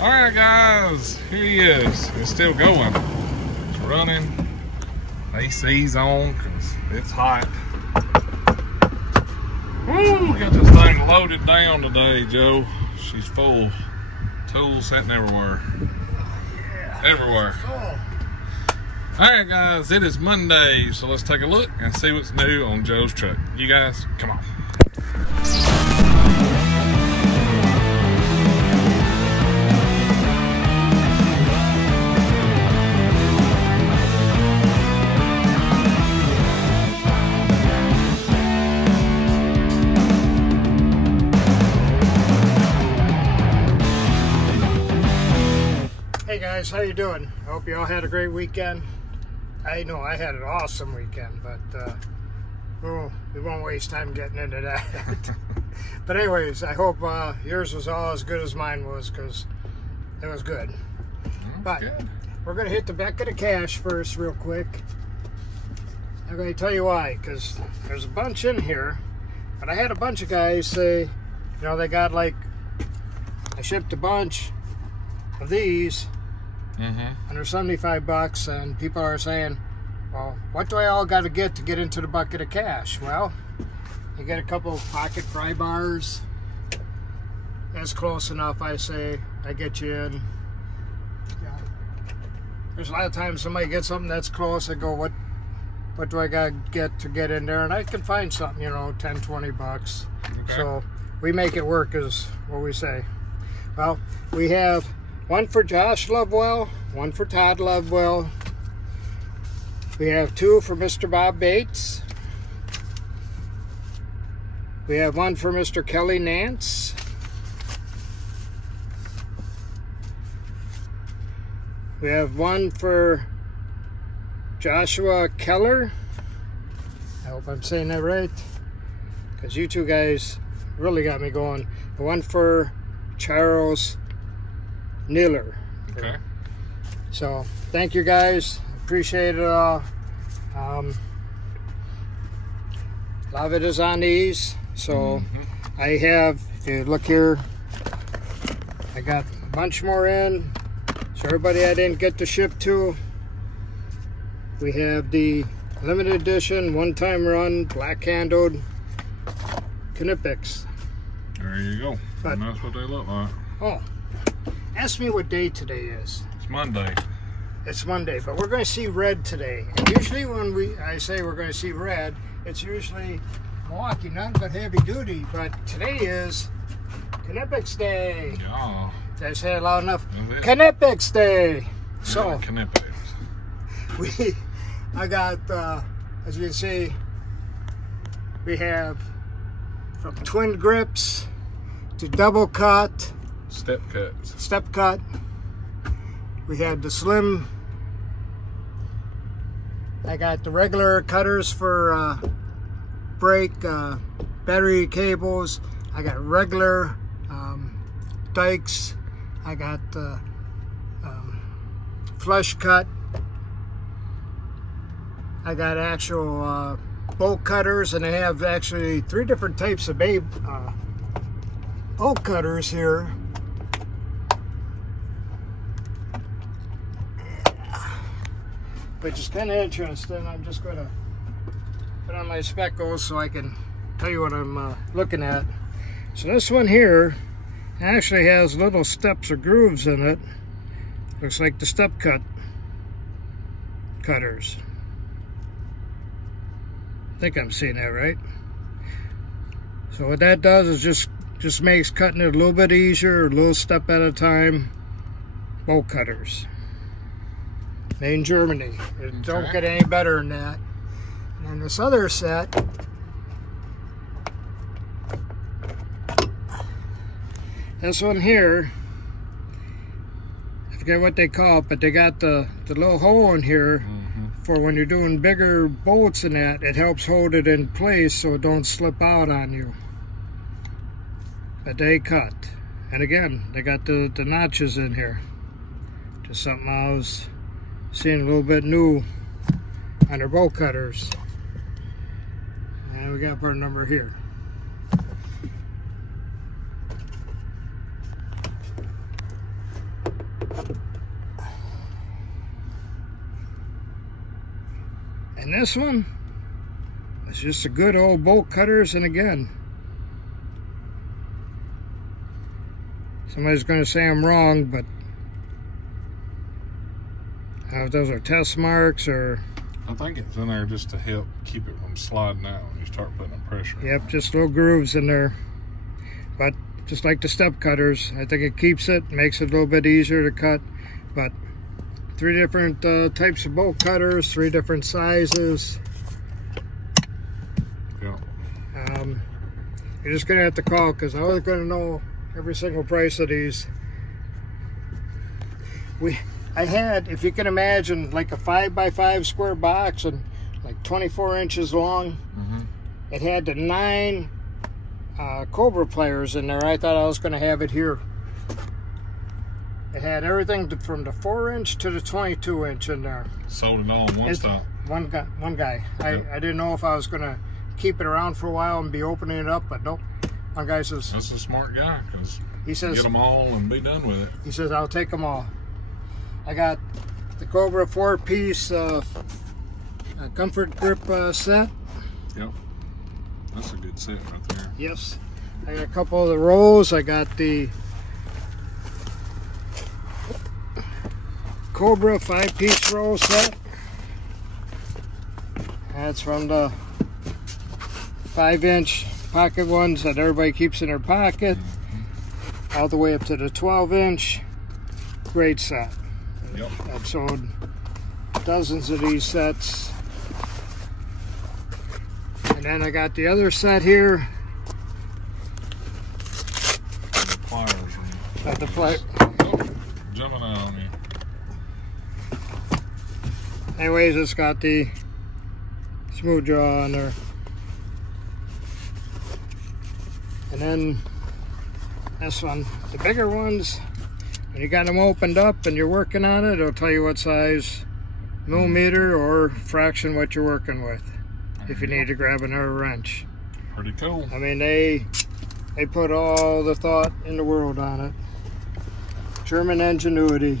Alright guys, here he is. It's still going. It's running. AC's on because it's hot. Woo! Got this thing loaded down today, Joe. She's full. Tools sitting everywhere. Yeah. Everywhere. Alright guys, it is Monday, so let's take a look and see what's new on Joe's truck. You guys, come on. Hey guys, how you doing? I hope you all had a great weekend. I know I had an awesome weekend, but we won't waste time getting into that. But anyways, I hope yours was all as good as mine was, because it was good. But we're going to hit the back of the cash first real quick. I'm going to tell you why, because there's a bunch in here, but I had a bunch of guys say, you know, they got like, I shipped a bunch of these under 75 bucks, and people are saying, well, what do I all got to get into the bucket of cash? Well, you get a couple of pocket pry bars. That's close enough, I say. I get you in. Yeah. There's a lot of times somebody gets something that's close. I go, what do I got to get in there? And I can find something, you know, 10, 20 bucks. Okay. So we make it work, is what we say. Well, we have one for Josh Lovewell, one for Todd Lovewell. We have two for Mr. Bob Bates. We have one for Mr. Kelly Nance. We have one for Joshua Keller. I hope I'm saying that right, because you two guys really got me going. The one for Charles Niller. Okay. So thank you guys. Appreciate it all. A lot of it is on these. So I have, if you look here, I got a bunch more in. So everybody I didn't get to ship to. We have the limited edition, one-time run, black-handled Knipex. There you go. But, and that's what they look like. Oh, ask me what day today is. It's Monday. It's Monday, but we're going to see red today. And usually when I say we're going to see red, it's usually Milwaukee, nothing but heavy duty. But today is Knipex Day. Yeah. Did I say it loud enough? Knipex Day. So, Knipex. I got, as you can see, we have from twin grips to double cut. Step cuts. Step cut. We had the slim. I got the regular cutters for brake, battery cables. I got regular dikes. I got flush cut. I got actual bolt cutters, and they have actually 3 different types of bolt cutters here. Which is kind of interesting. I'm just going to put on my spectacles so I can tell you what I'm looking at. So this one here actually has little steps or grooves in it. Looks like the step cutters. I think I'm seeing that right. So what that does is just makes cutting it a little bit easier, a little step at a time. Bolt cutters. Made in Germany. It don't get any better than that. And then this other set, this one here, I forget what they call it, but they got the little hole in here for when you're doing bigger bolts and that. It helps hold it in place so it don't slip out on you. But they cut. And again, they got the notches in here. Just something I was seeing a little bit new on their bolt cutters. And we got part number here. And this one is just a good old bolt cutters. And again, somebody's going to say I'm wrong, but I don't know if those are test marks or... I think it's in there just to help keep it from sliding out when you start putting the pressure on. Yep, just little grooves in there. But just like the step cutters, I think it keeps it, makes it a little bit easier to cut. But 3 different types of bolt cutters, 3 different sizes. Yeah. You're just gonna have to call, because I was gonna know every single price of these. I had, if you can imagine, like a 5x5 square box and like 24 inches long. Mm-hmm. It had the 9 Cobra pliers in there. I thought I was going to have it here. It had everything from the 4-inch to the 22-inch in there. Sold it all in one stop. One guy. Yep. I didn't know if I was going to keep it around for a while and be opening it up, but nope. One guy says... That's a smart guy, because he says, get them all and be done with it. He says, I'll take them all. I got the Cobra 4-piece comfort grip set. Yep. That's a good set right there. Yes. I got a couple of the rolls. I got the Cobra 5-piece roll set. That's from the 5-inch pocket ones that everybody keeps in their pocket, all the way up to the 12-inch. Great set. Yep. I've sold dozens of these sets. And then I got the other set here. The pliers. Got the pliers. Oh, jumping out on me. Anyways, it's got the smooth draw on there. And then this one, the bigger ones, when you got them opened up and you're working on it, it'll tell you what size millimeter or fraction what you're working with, if you need to grab another wrench. Pretty cool. I mean, they put all the thought in the world on it. German ingenuity.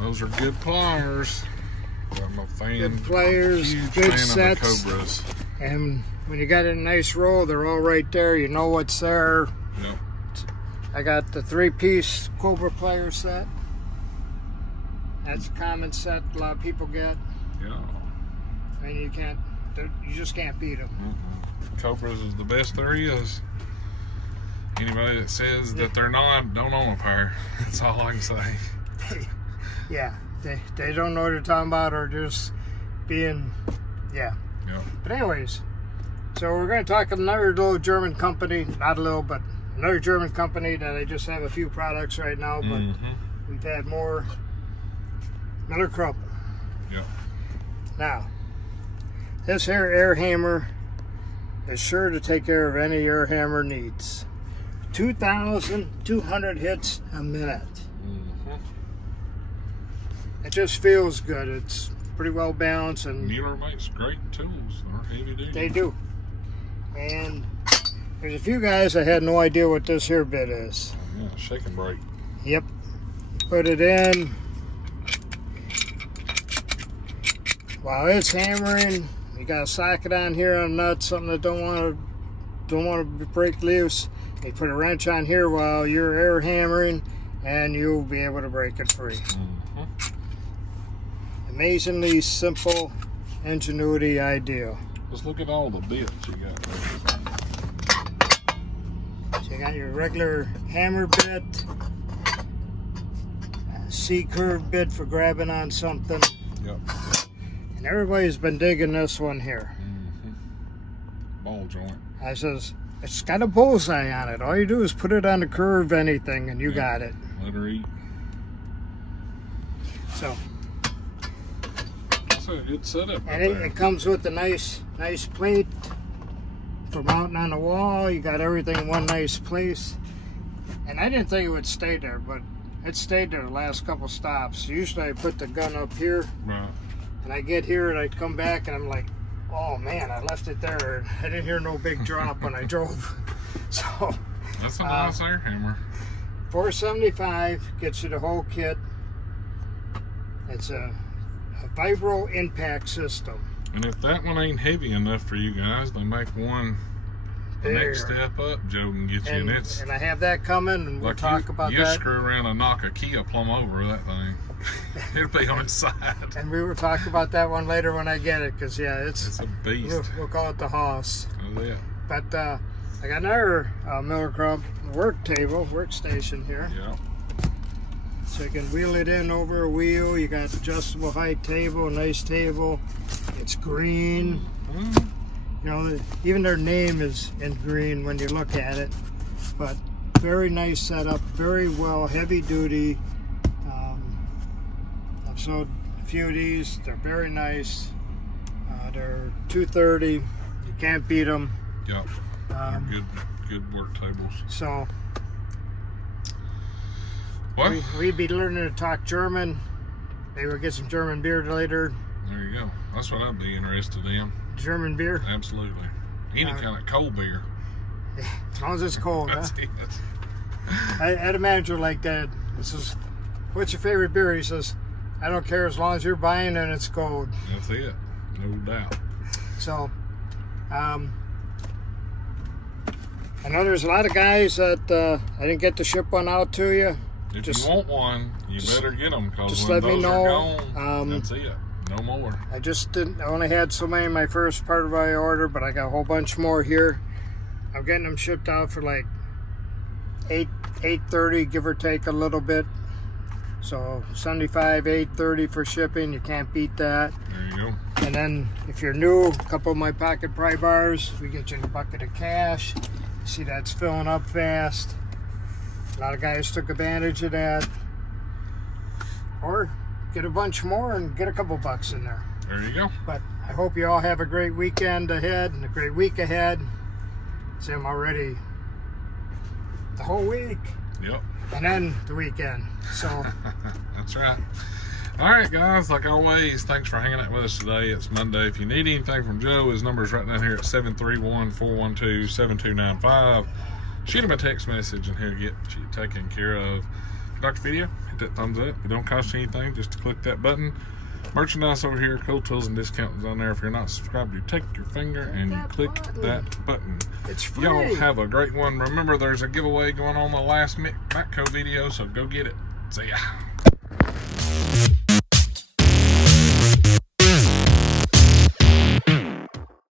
Those are good pliers. I'm a fan. Good pliers, Huge good fan sets. of the Cobras. And when you got a nice roll, they're all right there. You know what's there. Yep. I got the 3-piece Cobra plier set. That's a common set a lot of people get. Yeah. I mean, you just can't beat them. Cobras is the best there is. Anybody that says that they're not, don't own a pair. That's all I can say. Yeah, they don't know what they're talking about, or just being, yeah. Yep. But anyways, so we're going to talk another little German company, not a little, but another German company that I just have a few products right now, but we've had more. Millerc. Yep. Now, this here air hammer is sure to take care of any air hammer needs. 2,200 hits a minute. It just feels good. It's pretty well balanced, and Millerc makes great tools. They're heavy duty. they do. And there's a few guys that had no idea what this here bit is. Yeah, shake and break. Yep. Put it in. While it's hammering, you got a socket on here on a nut, something that don't want to break loose. You put a wrench on here while you're air hammering, and you'll be able to break it free. Amazingly simple ingenuity idea. Just look at all the bits you got there. So you got your regular hammer bit, a C-curve bit for grabbing on something. Yep. And everybody's been digging this one here. Ball joint. I says, it's got a bullseye on it. All you do is put it on the curve anything and you got it. Let her eat. So. That's a good setup. And right there. it comes with a nice plate for mounting on the wall. You got everything in one nice place. And I didn't think it would stay there, but it stayed there the last couple stops. Usually I put the gun up here. Right. And I get here and I come back and I'm like, oh man, I left it there. I didn't hear no big drop when I drove. So that's a nice air hammer. $475 gets you the whole kit. It's a vibro impact system. And if that one ain't heavy enough for you guys, they make one the next step up. Joe can get you, and I have that coming, and we'll like talk about that. You screw around and knock a Kia plumb over that thing. It'll be on its side. And we will talk about that one later when I get it, because yeah, it's a beast. We'll call it the Hoss. That's it. But I got another Millerc workstation here. Yeah. So you can wheel it in over a wheel. You got adjustable height table, nice table. It's green. Mm-hmm. You know, even their name is in green when you look at it. But very nice setup, very well, heavy duty. I've sold a few of these. They're very nice. They're $230. You can't beat them. Yep. They're good work tables. So what? We'd be learning to talk German. Maybe we'll get some German beer later. There you go. That's what I'd be interested in. German beer? Absolutely. Any kind of cold beer. As long as it's cold, That's huh? it. I had a manager like that. He says, "What's your favorite beer?" He says, "I don't care as long as you're buying and it's cold." That's it. No doubt. So, I know there's a lot of guys that I didn't get to ship one out to you. If you want one, you better get them, because when let me those know. are gone, that's it. No more. I only had so many in my first part of my order, but I got a whole bunch more here. I'm getting them shipped out for like $8.30, give or take a little bit. So $75, $8.30 for shipping. You can't beat that. There you go. And then if you're new, a couple of my pocket pry bars, we get you a bucket of cash. You see that's filling up fast. A lot of guys took advantage of that. Or get a bunch more and get a couple bucks in there. There you go. But I hope you all have a great weekend ahead and a great week ahead. See, I'm already the whole week. Yep. And then the weekend. So that's right. All right, guys, like always, thanks for hanging out with us today. It's Monday. If you need anything from Joe, his number's right down here at 731-412-7295. Shoot him a text message and he'll get you taken care of. If you like the video, hit that thumbs up. It don't cost you anything just to click that button. Merchandise over here, Cool Tools and discounts on there. If you're not subscribed, you take your finger and you click that button. it's free. Y'all have a great one. Remember, there's a giveaway going on the last Matco video, so go get it. See ya.